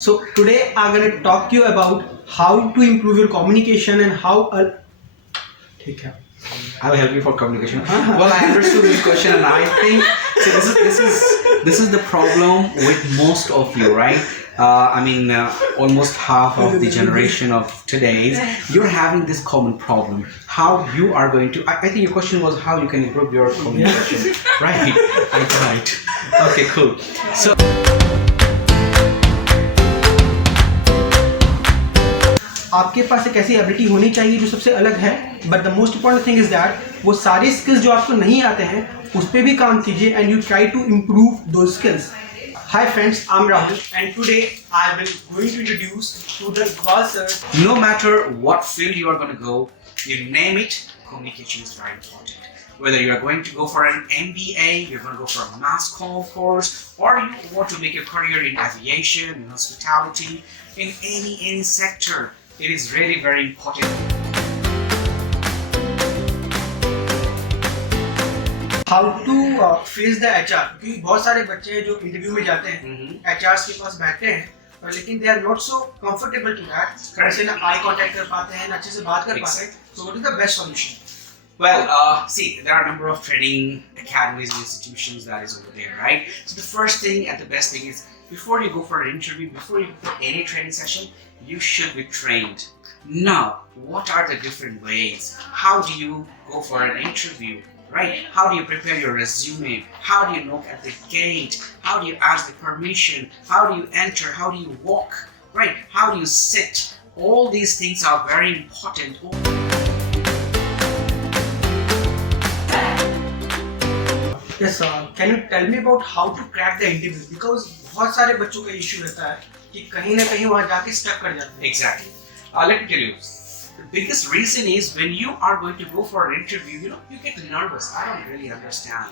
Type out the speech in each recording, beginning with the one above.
So today I'm going to talk to you about how to improve your communication and how. ठीक है. I'll help you for communication. Well, I understood this question, and I think so. This is the problem with most of you, right? Almost half of the generation of today's, you're having this common problem. How you are going to? I think your question was how you can improve your communication, right? Right. Okay, cool. So. आपके पास एक ऐसी ability होनी चाहिए जो सबसे अलग है, but the most important thing is that वो सारे स्किल्स जो आपको नहीं आते हैं उस पर भी काम कीजिए and you try to improve those skills. Hi friends, I'm Rahul and today I will going to introduce to the sir. No matter what field you are going to go, you name it, communication is very important. Whether you are going to go for an MBA, you're going to go for a mass comm course, or you want to make a career in aviation, in hospitality, in any sector, it is really very important. How to face the HR, क्योंकि बहुत सारे बच्चे हैं जो interview में जाते हैं, HRs के पास बैठते हैं लेकिन they are not so comfortable to that. ऐसे ना आई कांटेक्ट कर पाते हैं, ना अच्छे से बात कर पाते हैं. So what is the best solution? Well, see, there are a number of training academies and institutions that is over there, right? So the first thing and the best thing is, before you go for an interview, before you go for any training session, you should be trained. Now, what are the different ways? How do you go for an interview, right? How do you prepare your resume? How do you knock at the gate? How do you ask the permission? How do you enter? How do you walk, right? How do you sit? All these things are very important. Yes, can you tell me about how to crack the interview? Because बहुत सारे बच्चों का issue रहता है कि कहीं ना कहीं वहाँ जाके स्टक कर जाते हैं. Exactly. Let me tell you, the biggest reason is when you are going to go for an interview, you get nervous. I don't really understand.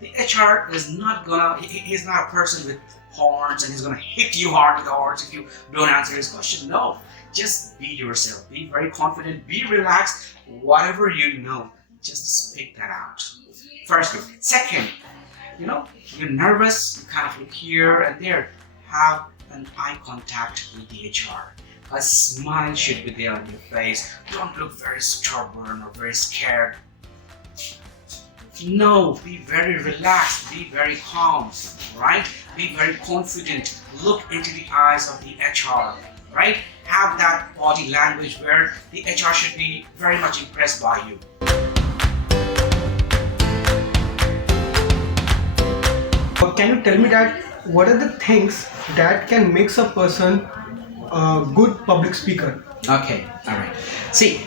The HR is not gonna, he's not a person with horns and he's gonna hit you hard with the horns if you don't answer his question. No, just be yourself. Be very confident. Be relaxed. Whatever you know, just speak that out. First thing. Second, you're nervous, you kind of look here and there. Have an eye contact with the HR. A smile should be there on your face. Don't look very stubborn or very scared. No, be very relaxed, be very calm, right? Be very confident. Look into the eyes of the HR, right? Have that body language where the HR should be very much impressed by you. Can you tell me that what are the things that can make a person a good public speaker? Okay, all right. See,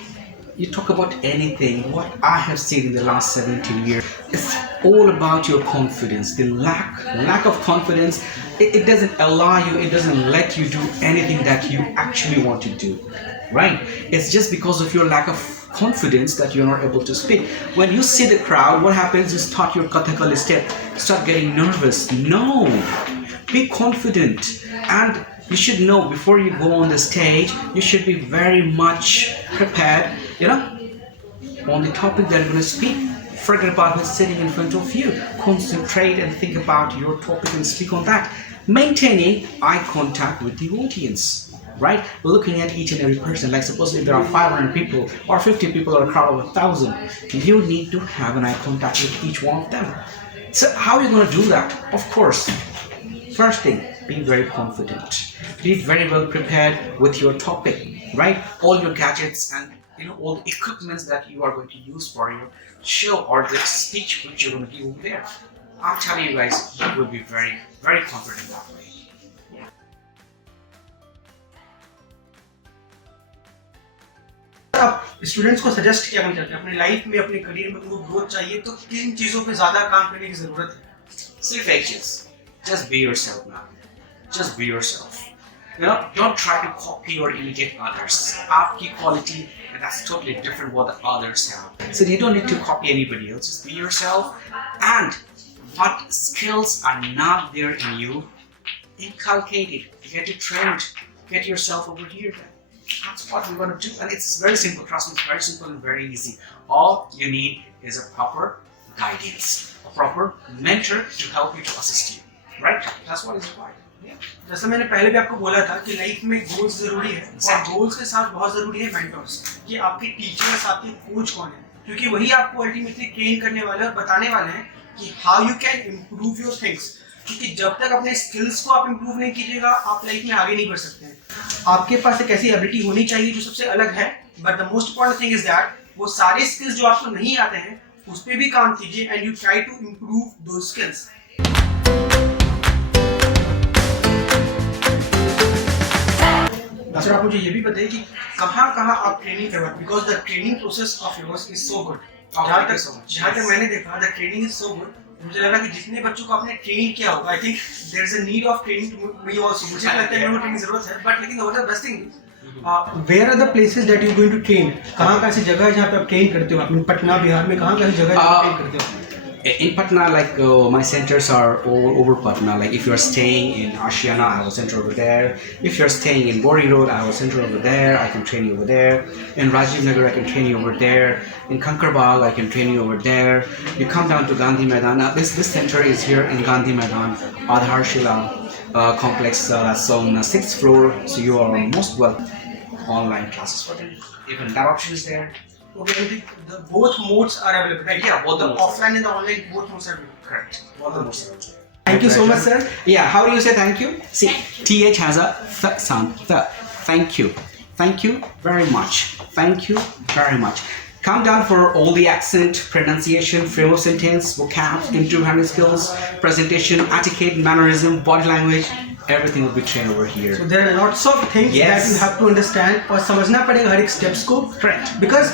you talk about anything. What I have seen in the last 17 years, it's all about your confidence. The lack of confidence, it doesn't allow you, it doesn't let you do anything that you actually want to do, right? It's just because of your lack of confidence that you're not able to speak. When you see the crowd, what happens? You start your Kathakali step, start getting nervous. No, be confident, and you should know before you go on the stage, you should be very much prepared, on the topic that you're going to speak. Forget about who's sitting in front of you. Concentrate and think about your topic and speak on that. Maintaining eye contact with the audience, right? Looking at each and every person. Like suppose if there are 500 people or 50 people or a crowd of 1,000, you need to have an eye contact with each one of them. So how are you going to do that? Of course, first thing, be very confident. Be very well prepared with your topic, right? All your gadgets and all the equipments that you are going to use for your show or the speech which you're going to give there. I'm telling you guys, you will be very, very confident that way. आप students को suggest क्या करना चाहते हैं अपनी life में, अपने career में उनको ग्रोथ चाहिए तो किन चीजों पे ज्यादा काम करने की जरूरत है? सिर्फ एक चीज, just be yourself now. Just be yourself. Don't try to copy or imitate others. आपकी quality, and that's totally different what the others have. So you don't need to copy anybody else. Just be yourself. And what skills are not there in you, inculcate it. Get it trained. Get yourself over here. That's what we're going to do, and it's very simple. Trust me, it's very simple and very easy. All you need is a proper guidance, a proper mentor to help you, to assist you, right? That's what is required. जैसे मैंने पहले भी आपको बोला था कि life में goals जरूरी है और गोल्स के साथ बहुत जरूरी है मेंटर्स, कि आपके टीचर्स, आपके कोच कौन है, क्योंकि वही आपको अल्टीमेटली ट्रेन करने वाले और बताने वाले हैं कि how you can improve your things. क्योंकि जब तक अपने स्किल्स को आप इम्प्रूव नहीं कीजिएगा, आप लाइफ में आगे नहीं बढ़ सकते हैं। आपके पास एक ऐसी एबिलिटी होनी चाहिए जो सबसे अलग है, but the most important thing is that वो सारे स्किल्स जो आपको नहीं आते हैं उस पर भी काम कीजिए and you try to improve those skills. Sir आप मुझे ये भी बताइए कि कहाँ कहाँ आप ट्रेनिंग करवाते, because the training process of yours is so good. जहाँ तक मैंने देखा the training is so good, मुझे लगा कि जितने बच्चों को आपने ट्रेन किया होगा, I think there is a need of training to me also. मुझे लगता है ट्रेनिंग की जरूरत है, बट लेकिन what is the best thing, where are the places that you going to train? कहाँ कहाँ ऐसी जगह है जहाँ पे आप ट्रेन करते हो? आप पटना बिहार में कहाँ कहाँ ऐसी जगह है जहाँ ट्रेन करते हो? In Patna, like my centers are all over Patna. Like if you're staying in Ashiana, I have a center over there. If you're staying in Bori Road, I have a center over there. I can train you over there. In Rajiv Nagar, I can train you over there. In Kankerbagh, I can train you over there. You come down to Gandhi Maidan. Now this center is here in Gandhi Maidan, Adhar Shila complex. That's on the 6th floor. So you are most welcome. Online classes for them. Even that option is there. Okay, both modes are available, right? Yeah, both the modes. offline and the online, both modes are available. Correct. Both the most. Thank you so much, sir. Yeah, how do you say thank you? See, TH has a th sound. Thank you. Thank you very much. Thank you very much. Come down for all the accent, pronunciation, frame of sentence, vocab, interview handling skills, presentation, etiquette, mannerism, body language. Everything will be trained over here. So there are lots of things Yes. that you have to understand और समझना पड़ेगा हर एक steps को. Correct. Because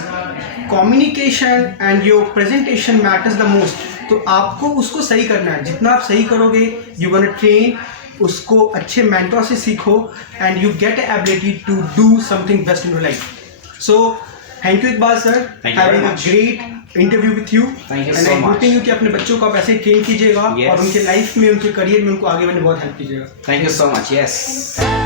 communication and your presentation matters the most. तो आपको उसको सही करना है. जितना आप सही करोगे, you gonna train, उसको अच्छे mentor से सीखो and you get the ability to do something best in your life. So thank you Iqbal sir. Thank you very Having much. a great interview with you. Thank you and so I'm much. hoping you कि अपने बच्चों को आप ऐसे train कीजिएगा Yes. और उनके life में, उनके करियर में उनको आगे बढ़ने में बहुत हेल्प कीजिएगा. Thank you so much. Yes.